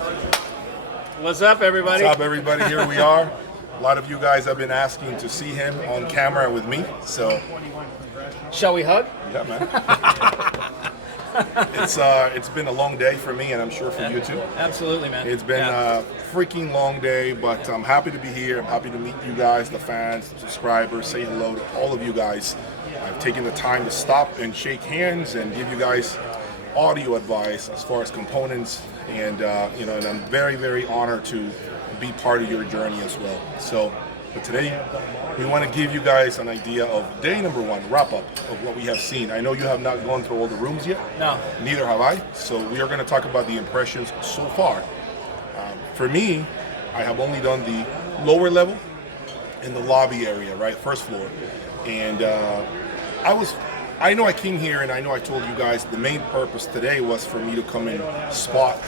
What's up, everybody? What's up, everybody? Here we are. A lot of you guys have been asking to see him on camera with me, so shall we hug? yeah, man. It's been a long day for me, and I'm sure for you too. Absolutely, man. It's been a freaking long day, but I'm happy to be here. I'm happy to meet you guys, the fans, the subscribers, say hello to all of you guys. I've taken the time to stop and shake hands and give you guys audio advice as far as components, and and I'm very, very honored to be part of your journey as well. So, but today we want to give you guys an idea of day number one, wrap up of what we have seen. I know you have not gone through all the rooms yet. No. Neither have I. So we are going to talk about the impressions so far. For me, I have only done the lower level in the lobby area, right, first floor, and I know I came here and I know I told you guys the main purpose today was for me to come and spot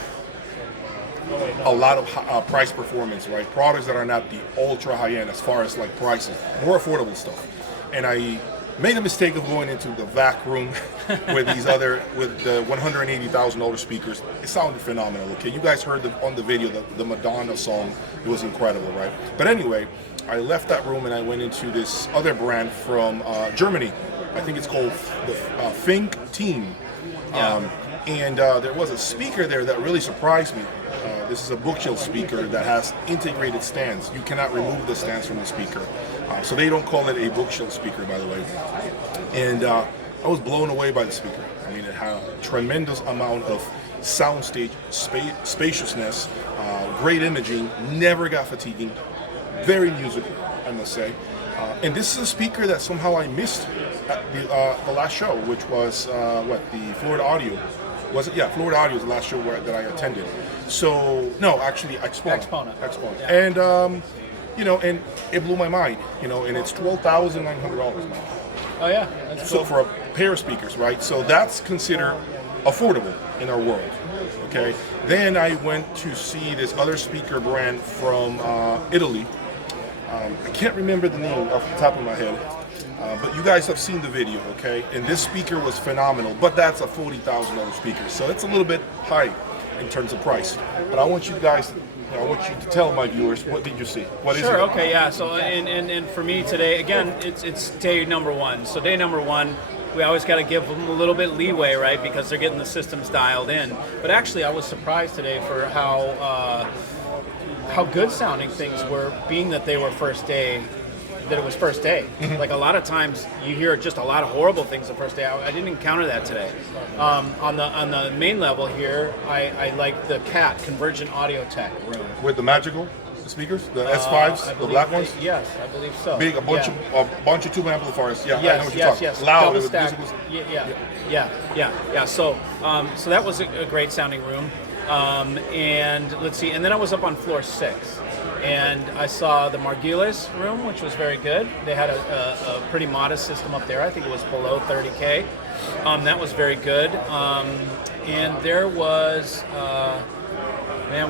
a lot of price performance, right? Products that are not the ultra high end as far as like prices, more affordable stuff. And I made the mistake of going into the VAC room with the $180,000 speakers. It sounded phenomenal, okay? You guys heard on the video the Madonna song. It was incredible, right? But anyway, I left that room and I went into this other brand from Germany. I think it's called the Fink Team. And there was a speaker there that really surprised me. This is a bookshelf speaker that has integrated stands. You cannot remove the stands from the speaker. So they don't call it a bookshelf speaker, by the way. And I was blown away by the speaker. I mean, it had a tremendous amount of soundstage spaciousness, great imaging, never got fatiguing, very musical, I must say. And this is a speaker that somehow I missed at the last show, which was the Florida Audio. Was it? Yeah, Florida Audio was the last show that I attended. So no, actually Expona. Yeah. And and it blew my mind. And it's $12,900 now. Oh yeah, that's So cool. for a pair of speakers, right? So that's considered affordable in our world. Okay. Then I went to see this other speaker brand from Italy. I can't remember the name off the top of my head, but you guys have seen the video, okay? And this speaker was phenomenal, but that's a $40,000 speaker, so it's a little bit high in terms of price. But I want you guys, I want you to tell my viewers, what did you see? What is it? Sure. Okay. Yeah. So and for me today, again, it's day number one. So day number one, we always got to give them a little bit leeway, right? Because they're getting the systems dialed in. But actually, I was surprised today for how good sounding things were, being that they were first day. That it was first day. Like a lot of times you hear just a lot of horrible things the first day. I didn't encounter that today. On the main level here, I like the CAT, Convergent Audio Tech room. With the magical speakers, the S5s, the black ones? Yes, I believe so. Big, a bunch of tube amplifiers. Yeah, I know what you're talking. Yes. Loud. Double stack. Yeah. So that was a great sounding room. And let's see. And then I was up on floor 6. And I saw the Margulies room, which was very good. They had a pretty modest system up there. I think it was below 30K. That was very good. And there was,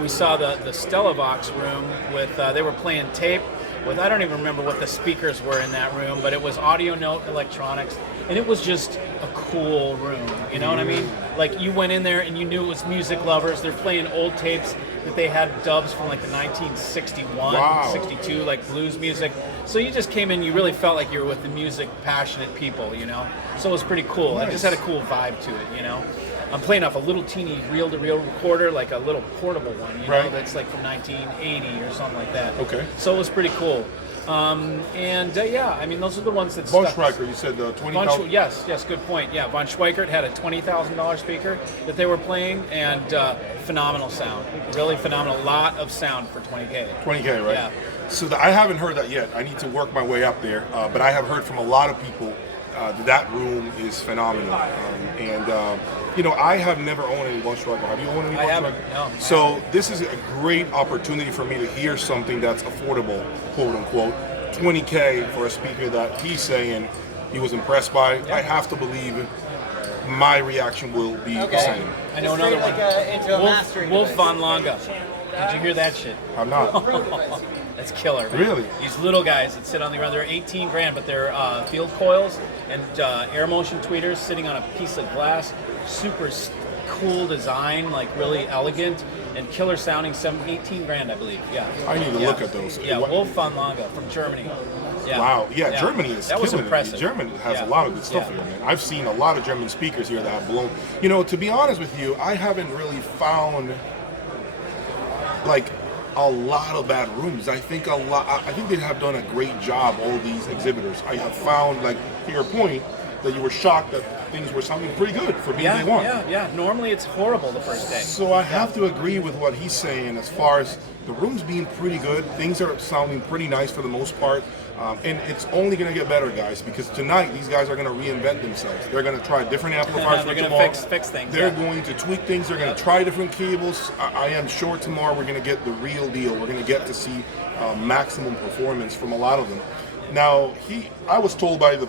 we saw the Stellavox room with, they were playing tape with, I don't even remember what the speakers were in that room, but it was Audio Note Electronics. And it was just a cool room, you know what I mean? Like you went in there and you knew it was music lovers. They're playing old tapes that they had dubs from like the 1961, 62, like blues music. So you just came in, you really felt like you were with the music passionate people, So it was pretty cool. Nice. It just had a cool vibe to it, I'm playing off a little teeny reel-to-reel recorder, like a little portable one, know, that's like from 1980 or something like that. Okay. So it was pretty cool. Those are the ones that Von stuck. Schweikert, you said the 20,000. Yes, good point. Yeah, Von Schweikert had a $20,000 speaker that they were playing, and phenomenal sound. Really phenomenal. Lot of sound for 20K. 20K, right? Yeah. So I haven't heard that yet. I need to work my way up there, but I have heard from a lot of people that room is phenomenal. I have never owned any Von Schweikert. Have you owned any Von Schweikert? I haven't, no. So this is a great opportunity for me to hear something that's affordable, quote unquote, 20K for a speaker that he's saying he was impressed by. Yeah. I have to believe my reaction will be the same. I know another one. Wolf von Longa. Did you hear that shit? I'm not. That's killer. Man. Really? These little guys that sit on the ground, they're 18 grand, but they're field coils and air motion tweeters sitting on a piece of glass. Super cool design, like really elegant and killer sounding. 18 grand, I believe. Yeah. I need to look at those. Yeah, Wolf von Lange from Germany. Yeah. Wow. Yeah, Germany is that was killing impressive. it. Germany has a lot of good stuff here, man. I've seen a lot of German speakers here that have blown. You know, to be honest with you, I haven't really found like a lot of bad rooms. I think they have done a great job, all these exhibitors. I have found, like, to your point, that you were shocked that things were sounding pretty good for being day one. Yeah. Normally it's horrible the first day. So I have to agree with what he's saying as far as the rooms being pretty good. Things are sounding pretty nice for the most part. And it's only going to get better, guys, because tonight these guys are going to reinvent themselves. They're going to try different amplifiers for tomorrow. They're going to fix things. They're going to tweak things. They're going to try different cables. I am sure tomorrow we're going to get the real deal. We're going to get to see maximum performance from a lot of them. Now, I was told by the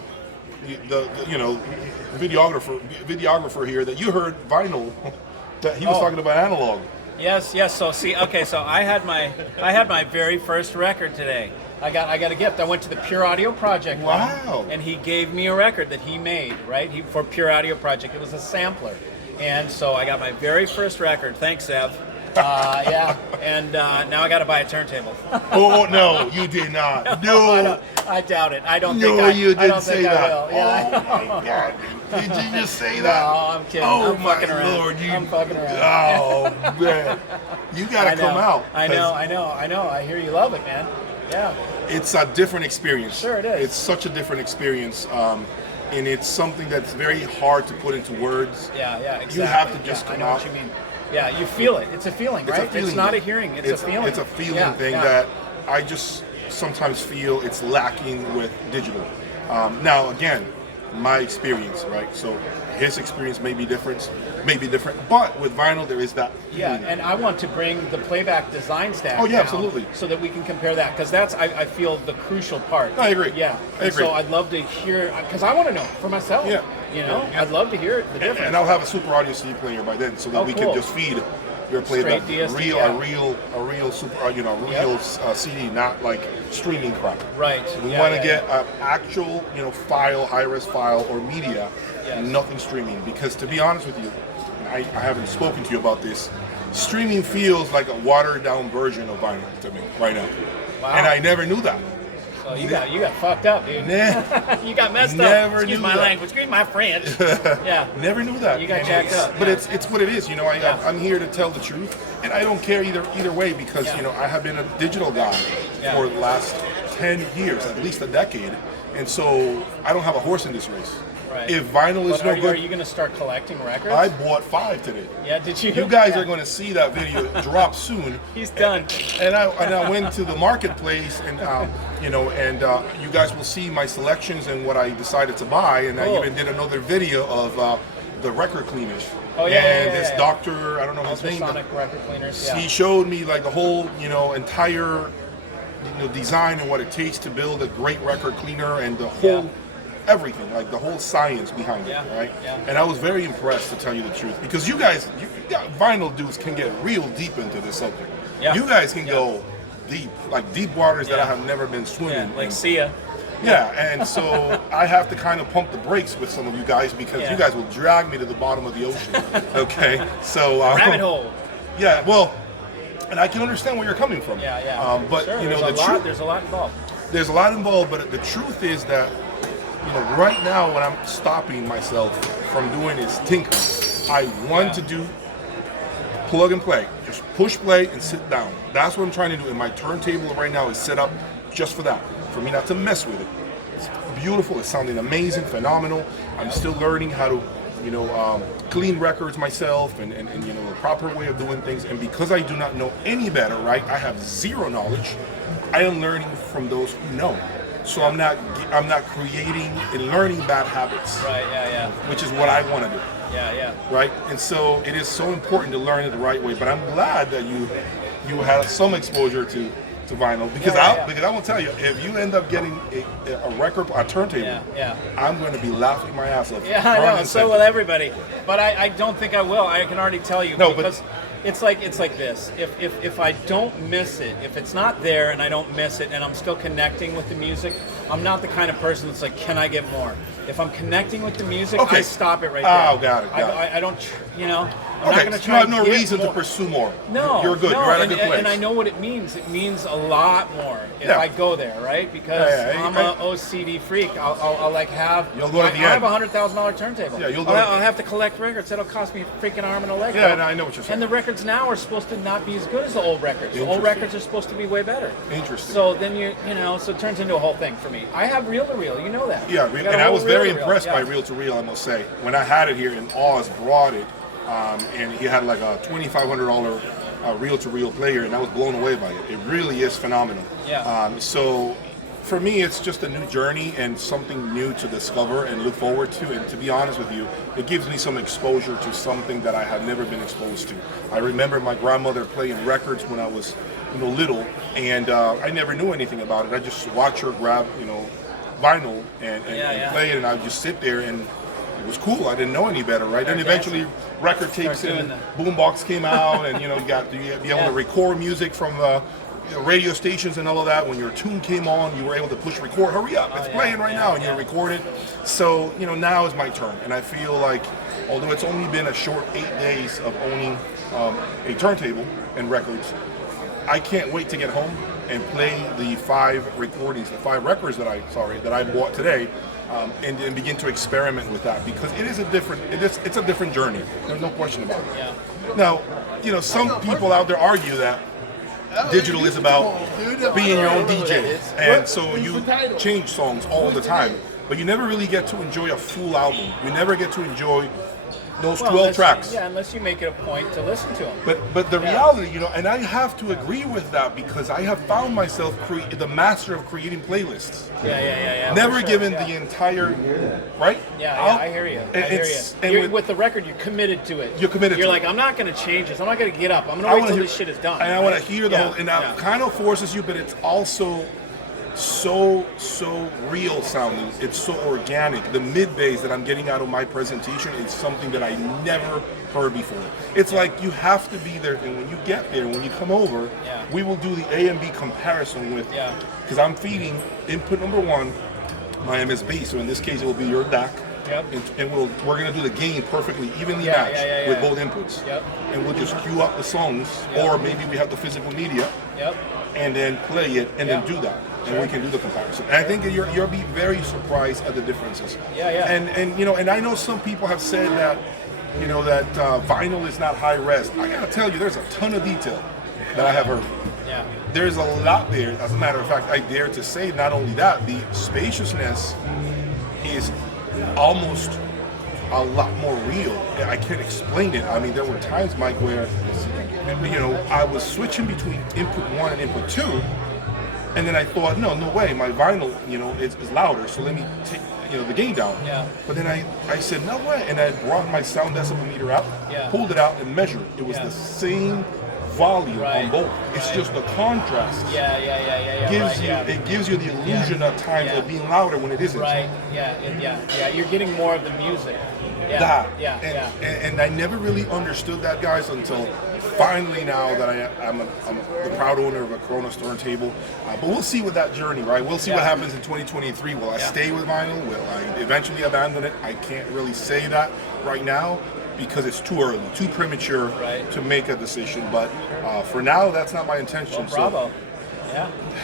videographer here that you heard vinyl, that he was talking about analog. Yes. So I had my very first record today. I got a gift. I went to the Pure Audio Project. Wow. And he gave me a record that he made, right? For Pure Audio Project. It was a sampler. And so I got my very first record. Thanks, Ev. And now I got to buy a turntable. Oh no, you did not. No, I doubt it. I don't no, think I. you didn't I don't say think that. I will. Yeah, Oh my God! Did you just say that? No, I'm kidding. Oh I'm my fucking around. Lord! I'm fucking around. Oh man, you gotta come out. I know. I hear you love it, man. Yeah. It's a different experience. Sure it is. It's such a different experience, and it's something that's very hard to put into words. Yeah, exactly. You have to just come I know out. what you mean. Yeah, you feel it. It's a feeling, right? It's a feeling. It's not a hearing. It's a feeling. It's a feeling thing that I just sometimes feel it's lacking with digital. Now, again, my experience, right? So his experience may be different, but with vinyl there is that feeling. Yeah, and I want to bring the playback design stack. Oh yeah, down absolutely. So that we can compare that, because that's I feel the crucial part. I agree. Yeah, I agree. So I'd love to hear, because I want to know for myself. Yeah. You know, I'd love to hear the difference. And I'll have a Super Audio CD player by then, so that we can just feed your playback Straight DSD, a real super CD, not like streaming crap. Right. We want to get an actual file, high-res file or media, nothing streaming. Because to be honest with you, I haven't spoken to you about this. Streaming feels like a watered-down version of vinyl to me right now, and I never knew that. So you got fucked up, dude. You got messed up. Excuse my language. Excuse my French. Yeah. Never knew that. You got jacked up. But it's what it is. I'm here to tell the truth, and I don't care either way, because I have been a digital guy for the last 10 years, at least a decade, and so I don't have a horse in this race. Right. If vinyl is no good, are you going to start collecting records? I bought 5 today. Yeah, did you? You guys are going to see that video drop soon. He's done. And I went to the marketplace, and you guys will see my selections and what I decided to buy. And I even did another video of the record cleaners. Oh yeah. And this doctor, I don't know his name. Sonic record cleaners. He showed me like the whole entire design and what it takes to build a great record cleaner, and the whole. Everything, like the whole science behind it, right? Yeah. And I was very impressed, to tell you the truth, because you guys, vinyl dudes, can get real deep into this subject. Yeah. You guys can go deep, like deep waters that I have never been swimming. Like in. Sia. Yeah, and so I have to kind of pump the brakes with some of you guys, because you guys will drag me to the bottom of the ocean. Okay, so rabbit hole. Yeah, well, and I can understand where you're coming from. Yeah. But sure, there's a lot involved. There's a lot involved, but the truth is that. Right now, what I'm stopping myself from doing is tinkering. I want to do plug and play. Just push play and sit down. That's what I'm trying to do. And my turntable right now is set up just for that. For me not to mess with it. It's beautiful. It's sounding amazing, phenomenal. I'm still learning how to, clean records myself and the proper way of doing things. And because I do not know any better, right? I have zero knowledge. I am learning from those who know. So I'm not creating and learning bad habits. Right, yeah. Which is what I want to do. Yeah. Right? And so it is so important to learn it the right way. But I'm glad that you had some exposure to vinyl, because I will tell you, if you end up getting a turntable, I'm going to be laughing my ass off. Yeah, I know, and so will everybody. But I don't think I will. I can already tell you, because it's like this. If I don't miss it, if it's not there and I don't miss it, and I'm still connecting with the music, I'm not the kind of person that's like, can I get more? If I'm connecting with the music, I stop it right there. Oh, got it. I don't, I'm not going to try. You have no reason to pursue more. No, you're good. No, you're at a good place. And I know what it means. It means a lot more if I go there, right? Because I'm an OCD freak. I'll like have. You'll go at the end. I have a $100,000 turntable. Yeah, you'll go. I'll have to collect records. That'll cost me a freaking arm and a leg. Yeah, I know what you're saying. And the records now are supposed to not be as good as the old records. The old records are supposed to be way better. Interesting. So then so it turns into a whole thing for me. I have reel to reel. You know that. Yeah, and I was very impressed by reel to reel. I must say, when I had it here and Oz brought it. And he had like a $2,500 reel-to-reel player, and I was blown away by it. It really is phenomenal. Yeah. So for me, it's just a new journey and something new to discover and look forward to. And to be honest with you, it gives me some exposure to something that I had never been exposed to. I remember my grandmother playing records when I was, little, and I never knew anything about it. I just watched her grab, vinyl and play it, and I would just sit there and. It was cool. I didn't know any better, right? Then eventually, record tapes and boombox came out, and you got to be able to record music from radio stations and all of that. When your tune came on, you were able to push record. Hurry up! It's playing right now, and you record it. So now is my turn, and I feel like, although it's only been a short 8 days of owning a turntable and records, I can't wait to get home and play the 5 records that I bought today. And begin to experiment with that, because it's a different journey. There's no question about it. Yeah. Now, some people out there argue that digital is about being your own DJ, and so you change songs all the time, but you never really get to enjoy a full album. You never get to enjoy those 12 tracks. Yeah, unless you make it a point to listen to them. But the reality, and I have to agree with that, because I have found myself the master of creating playlists. Yeah. Never given the entire, right? Yeah, I hear you. And with the record, you're committed to it. You're like, I'm not going to change this. I'm not going to get up. I'm going to wait until this shit is done. And I want to hear the whole, and that kind of forces you, but it's also so real sounding. It's so organic. The mid bass that I'm getting out of my presentation is something that I never heard before. It's like you have to be there, and when you get there, when you come over, we will do the A and B comparison with, because I'm feeding input number 1 my MSB, so in this case it will be your DAC. And we're going to do the gain perfectly evenly matched with both inputs. And we'll just cue up the songs, or maybe we have the physical media, and then play it, and then do that. And we can do the comparison. And I think you'll be very surprised at the differences. And I know some people have said that, that vinyl is not high res. I gotta tell you, there's a ton of detail that I have heard. There's a lot there. As a matter of fact, I dare to say not only that, the spaciousness is almost a lot more real. I can't explain it. I mean, there were times, Mike, where I was switching between input 1 and input 2. And then I thought, no way, my vinyl, is louder, so let me take, the gain down. But then I said, no way, and I brought my sound decibel meter out, pulled it out, and measured. It was the same volume on both. It's just the contrast. It gives you the illusion at times of being louder when it isn't. You're getting more of the music. And I never really understood that, guys, until finally now that I'm the proud owner of a Kronos turntable. But we'll see with that journey, right? We'll see what happens in 2023. Will I stay with vinyl? Will I eventually abandon it? I can't really say that right now, because it's too early, too premature to make a decision. But for now, that's not my intention. Well, bravo.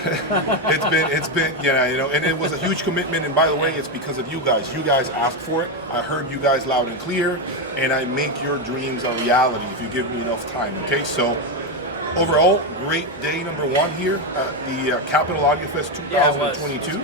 It's been, and it was a huge commitment. And by the way, it's because of you guys. You guys asked for it. I heard you guys loud and clear, and I make your dreams a reality if you give me enough time. Okay, so overall, great day number 1 here at the Capital AudioFest 2022.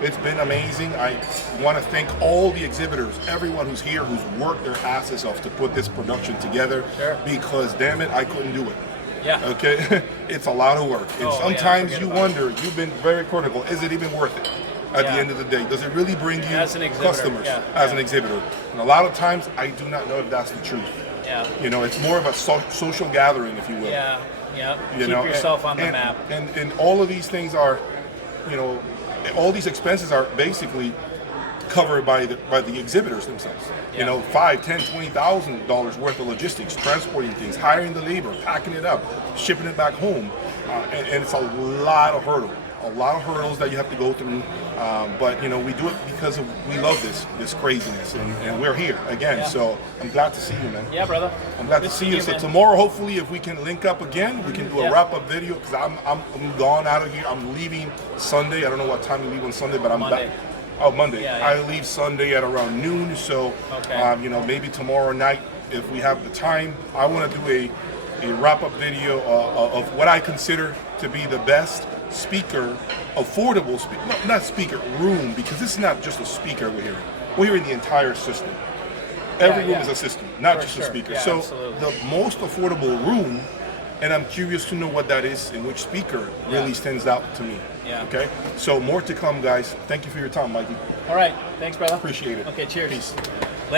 It's been amazing. I want to thank all the exhibitors, everyone who's here, who's worked their asses off to put this production together. Because damn it, I couldn't do it. Okay, it's a lot of work, and sometimes you wonder. You've been very critical. Is it even worth it? At the end of the day, does it really bring you customers as an exhibitor? And a lot of times, I do not know if that's the truth. It's more of a social gathering, if you will. Keep yourself on the map. And all of these things are, all these expenses are basically covered by the exhibitors themselves. $5,000, $10,000, $20,000 worth of logistics, transporting things, hiring the labor, packing it up, shipping it back home, and it's a lot of hurdle. a lot of hurdles that you have to go through, but you know, we do it because we love this craziness, and we're here again. Yeah. So I'm glad to see you, man. Yeah, brother. I'm glad Good to see you. So man. tomorrow, hopefully, if we can link up again, we can do a Yeah. wrap-up video, because I'm gone out of here. I'm leaving Sunday. I don't know what time you leave on Sunday, but I'm Monday. back. Oh, Monday. Yeah, yeah. I leave Sunday at around noon. So, Okay. you know, maybe tomorrow night, if we have the time, I want to do a wrap-up video of what I consider to be the best speaker, affordable speaker, not speaker, room, because this is not just a speaker we're hearing. We're hearing the entire system. Every room is a system, not just a speaker. Yeah, so absolutely. the most affordable room, and I'm curious to know what that is and which speaker really stands out to me. Yeah. Okay. So more to come, guys. Thank you for your time, Mikey. All right. Thanks, brother. Appreciate it. Okay, cheers. Peace.